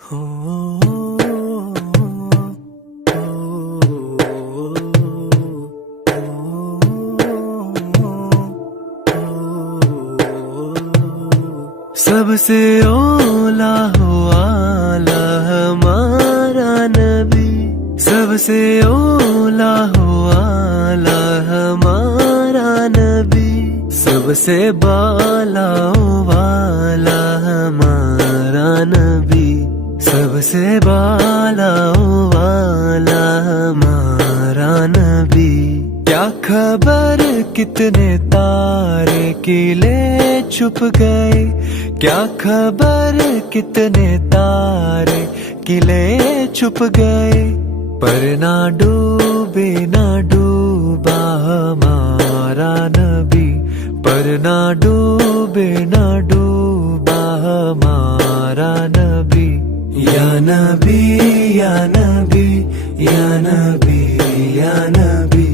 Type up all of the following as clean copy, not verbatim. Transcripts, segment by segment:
سب سے اولا والا ہمارا نبی، سب سے اولا والا ہمارا نبی، سب سے بالا والا ہمارا نبی، سب سے بالا والا ہمارا نبی۔ کیا خبر کتنے تارے قلعے چھپ گئے، کیا خبر کتنے تارے قلعے چھپ گئے، پر نہ ڈوبے نہ ڈوبا ہمارا نبی، پر نہ ڈوبے نہ ڈوبا ہمارا نبی۔ یا نبی یا نبی یا نبی یا نبی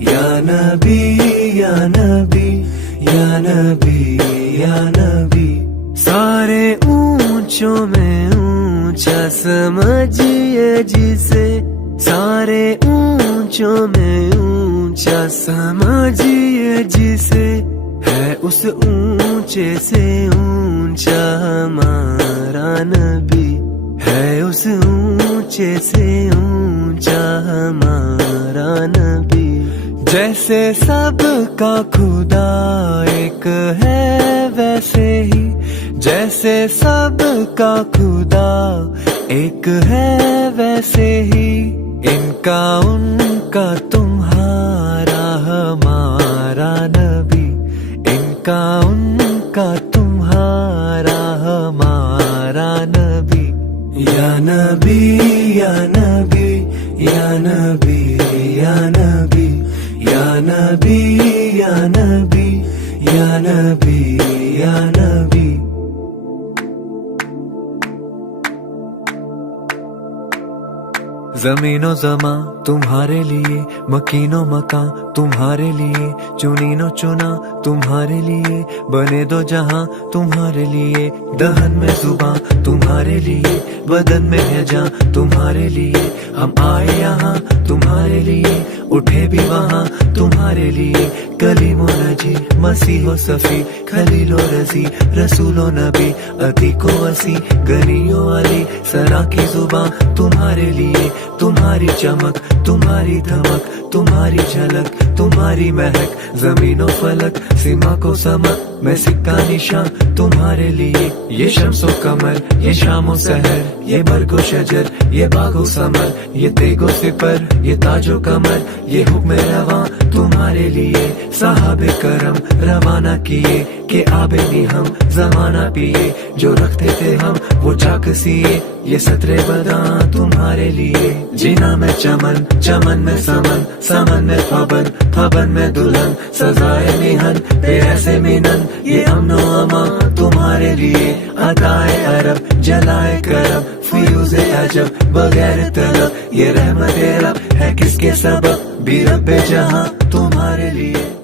یا نبی یا نبی یا نبی یا نبی۔ سارے اونچوں میں اونچا سمجھیے جسے، سارے اونچوں میں اونچا سمجھیے جسے، ہے اس اونچے سے اونچا ہمارا نبی، ہے اس اونچے سے اونچا ہمارا نبی۔ جیسے سب کا خدا ایک ہے ویسے ہی، جیسے سب کا خدا ایک ہے ویسے ہی، ان کا تمہارا ہمارا نبی، ان کا تمہارا ہمارا نبی۔ یا نبی یا نبی یا نبی یا نبی یا نبی یا نبی یا نبی یا نبی۔ زمین و زمان تمہارے لیے، مکین و مکان تمہارے لیے، چنین و چنا تمہارے لیے، بنے دو جہاں تمہارے لیے، دہن میں زباں تمہارے لیے، بدن میں ہے جاں تمہارے لیے، ہم آئے یہاں تمہارے لیے، اٹھے بھی وہاں تمہارے لیے، کلیم و نجی مسیح و صفی، خلیل و رضی رسول و نبی، عتیق و وسیع غنی و علی، سنا کی زباں تمہارے لیے، تمہاری چمک تمہاری دھمک تمہاری جھلک تمہاری مہک، زمین و فلک سیما کو سمک میں سکہ نشاں تمہارے لیے، یہ شمس و قمر یہ شام و سحر، یہ برگ و شجر یہ باغ و ثمر، یہ تیگ و سپر یہ تاج و کمر، یہ حکم رواں تمہارے لیے، صحابہ کرم روانہ کیے کہ آب ہم زمانہ پیے، جو رکھتے تھے ہم وہ چاک سیے، یہ سطر بداں تمہارے لیے، جینا میں چمن چمن میں سمن سمن میں پھبن پھبن میں دلہن، سزائے میہن پہ ایسے مینن، یہ امن و امان تمہارے لیے، عطائے عرب جلائے کرم، فیوز عجب بغیر طلب، یہ رحمت رب ہے کس کے سبب، بھی رب جہاں تمہارے لیے۔